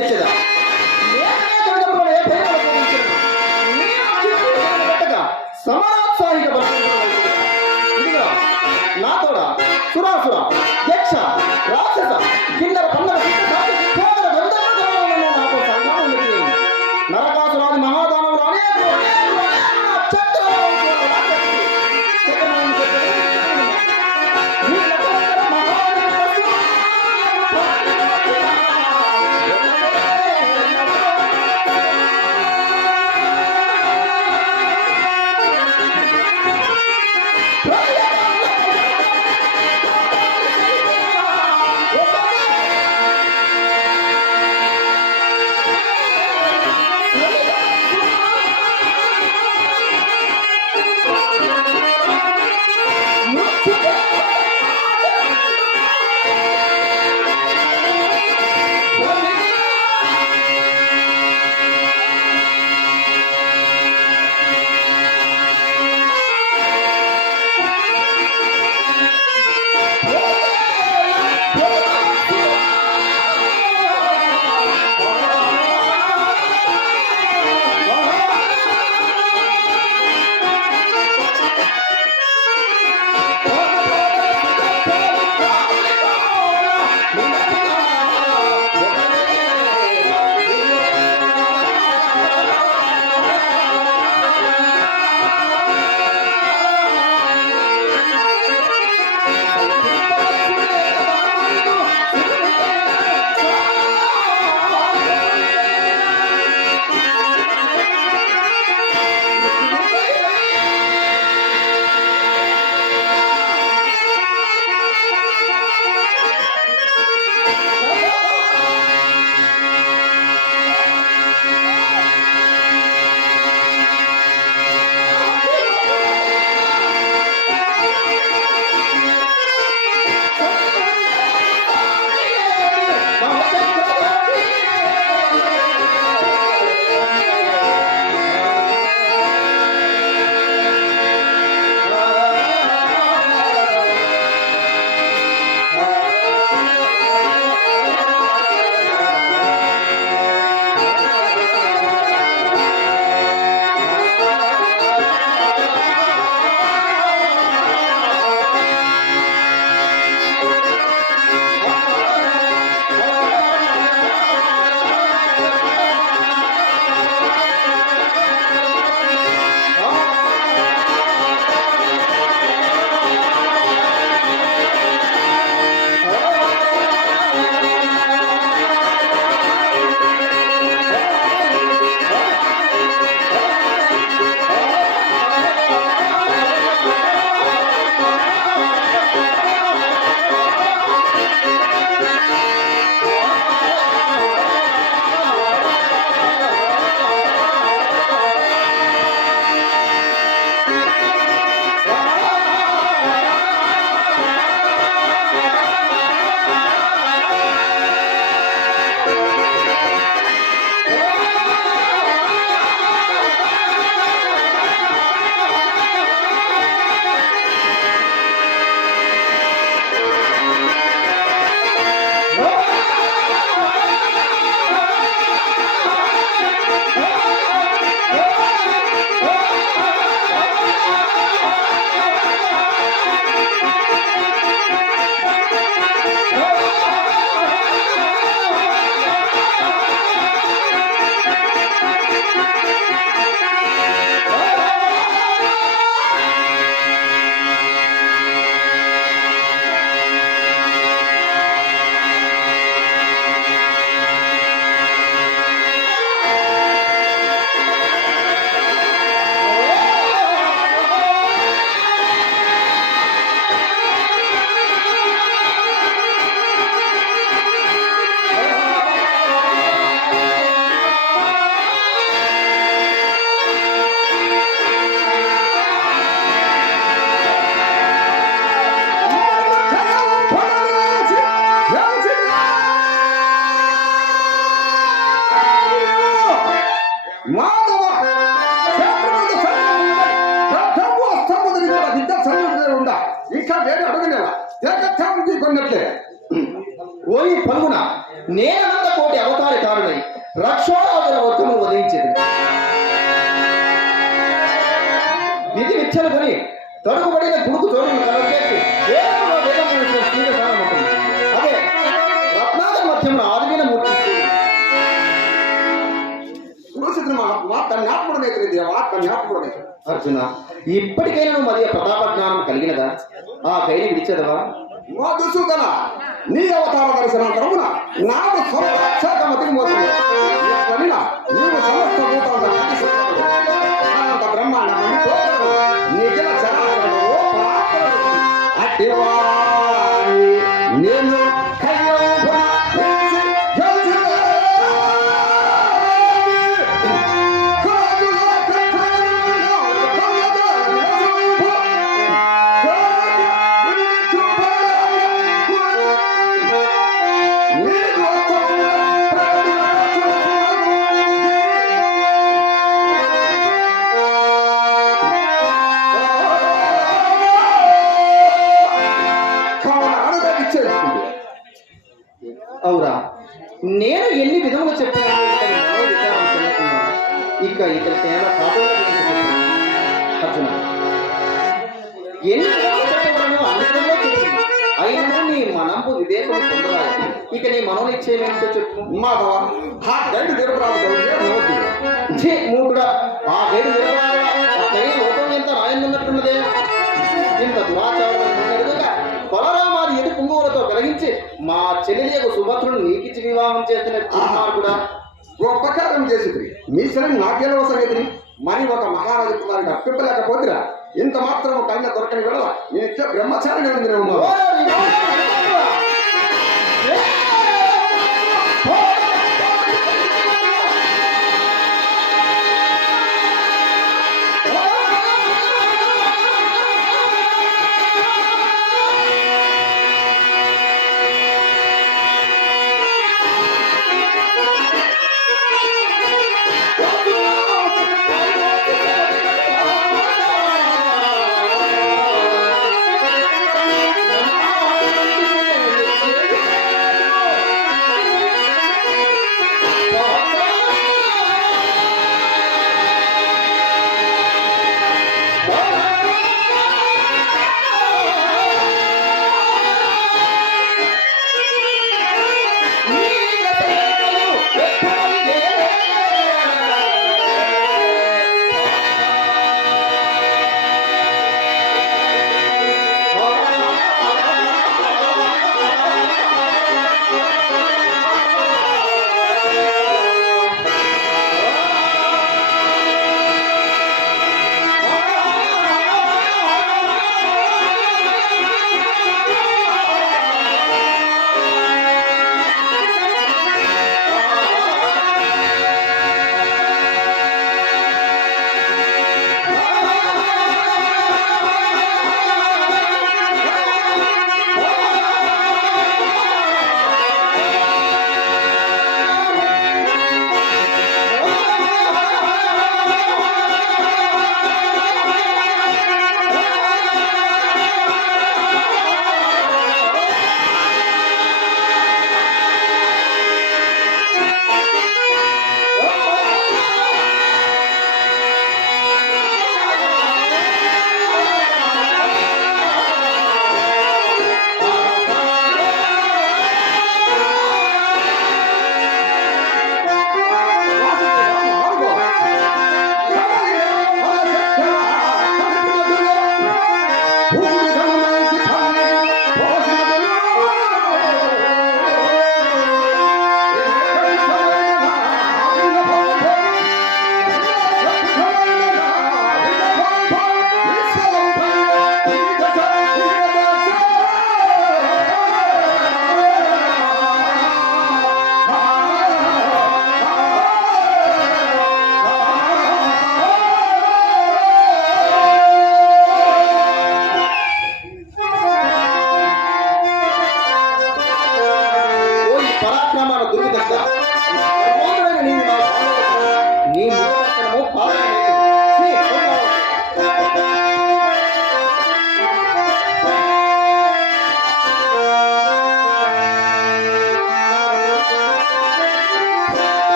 తెచ్చదా నేనే జగదంబలో ఏ భయములు పూజించను. నీవు చిత్తు జగను పెట్టగా సమరోత్సాహిక బలవంతుడవైతివి. ఇదిగో నా తోడ సురాసుర యక్ష రాక్షస ఉన్నట్లే. ఓయి పలుగున నేనంత కోటి అవతారి కారుడై రక్షోరాజుల వర్గము ఉదయించింది. విధి విచ్చలు కొని తొడగబడిన గుడుకు తోడు అదే రత్నాల మధ్యంలో ఆదిగిన మూర్తి. అర్జున ఇప్పటికైనా నువ్వు మరి ప్రతాప జ్ఞానం కలిగినదా? ఆ కైని విడిచేదవా మధుసూదన నీ అవతార దర్శనాంతరమున నాకు సర్వమతికి మోసం. నీవు సమస్త భూతాంత అనంత బ్రహ్మాండ నిఖిల చరాచరము అట్టివాణి నేను అవురా నేను ఎన్ని విధములు చెప్పాను ఇక ఇతని తేన పాపం అర్జున. ఎన్ని విధములు చెప్పవలను అన్ని విధములు చెప్పింది అయినా నీ మనంపు వివేకం పొందరాలి ఇక నీ మనోనిశ్చయమేంటో చెప్పు. మాధవ ఆ గైడు దిరపరాదు మూకుడా ఆ గైడు నిలవాలా ఆ కైలు లోకం ఎంత రాయనున్నట్టున్నదే సుభద్రుడు నీకిచ్చి వివాహం చేసిన కూడా గొప్ప కార్యం చేసింది మీ శరణి నాకేలవ సంగతిని? మరి ఒక మహారాజు వారికి అప్పిప్పలేకపోతురా ఇంత మాత్రం పైన దొరకని కూడా నేను ఇచ్చే బ్రహ్మచారి ఉంది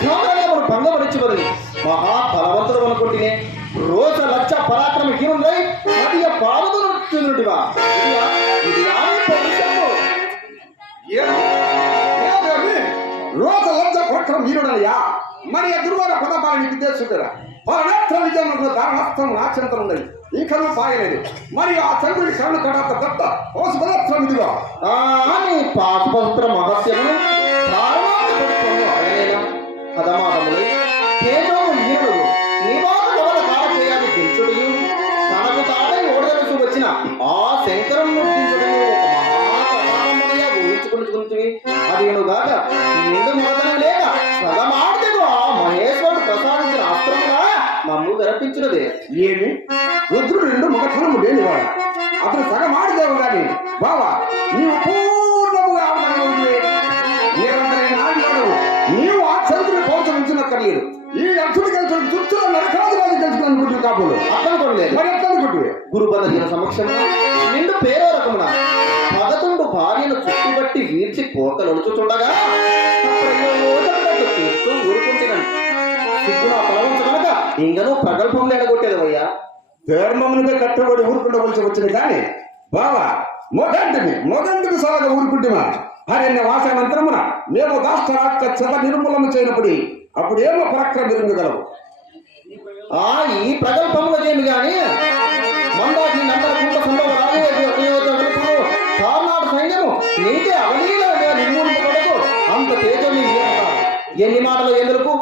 వీరణం మనం భంగపరిచి మహా బలవంతుడు అనుకుంటేనే రోజు లక్ష పరాక్రమ హీనులై అది పాల్గొనుడివా ఇది ఆమె లక్ష పరాక్రమ లజ్జ మరి ఆ దుర్వార పదపాలని విద్యేశ్వరా పరనేత్ర విజయంలో దానహస్తం నాచంతం ఉన్నది ఇంకనూ పాయలేదు. మరి ఆ చంద్రుడి కళ్ళు కడాత దత్త ఓ సుభద్రం ఇదిగో. ఆ నీ పదమాదములు. తేజము హీనుడు నివాద కవల కాల దించుడు తనకు తాడై ఓడదలుచు వచ్చిన ఆ శంకరం నొప్పించుడు ఊహించుకుంటుంది అది గాక నిండు లేక ఆ మహేశ్వరుడు ప్రసాదించిన అస్త్రముగా మమ్ము గర్పించినదే ఏమి? రుద్రుడు రెండు ముఖఫలము లేనివాడు అతను సగమాడిదేవు కానీ బావా నీవు పౌచం ఉంచినక్కర్లేదు ఈ అర్థుడు కలిసి చుట్టూ నరకాది రాజు తెలుసుకున్నాను కాబోలు అర్థం కొనలేదు మరి ఎట్లా అనుకుంటువే గురుపదగిన సమక్షంలో నిండు పేరో రకమున పదకొండు భార్యను చుట్టుబట్టి వీర్చి కోకలొడుచుచుండగా చూస్తూ ఊరుకుంటున్నాను. సిగ్గున పొలవంచు కనుక ఇంకనూ ప్రగల్భంలో ఎడగొట్టేది అయ్యా ధర్మమునిగా కట్టుబడి ఊరుకుండవలసి వచ్చింది కానీ బావా మొదంటిని మొదంటికి సలగ ఊరుకుంటుమా అరణ్య వాసానంతరమున మేము దాష్టరాక్ష చెత నిర్మూలన చేయనప్పుడు అప్పుడు ఏమో పరాక్రమ ఆ ఈ ప్రగల్భముల చేమి గాని. మందాకి నందల కుంట సంభవ రాజయోజనకు కార్నాడు సైన్యము. నీకే అవలీల అంత తేజం ఎన్ని మాటలు ఎందుకు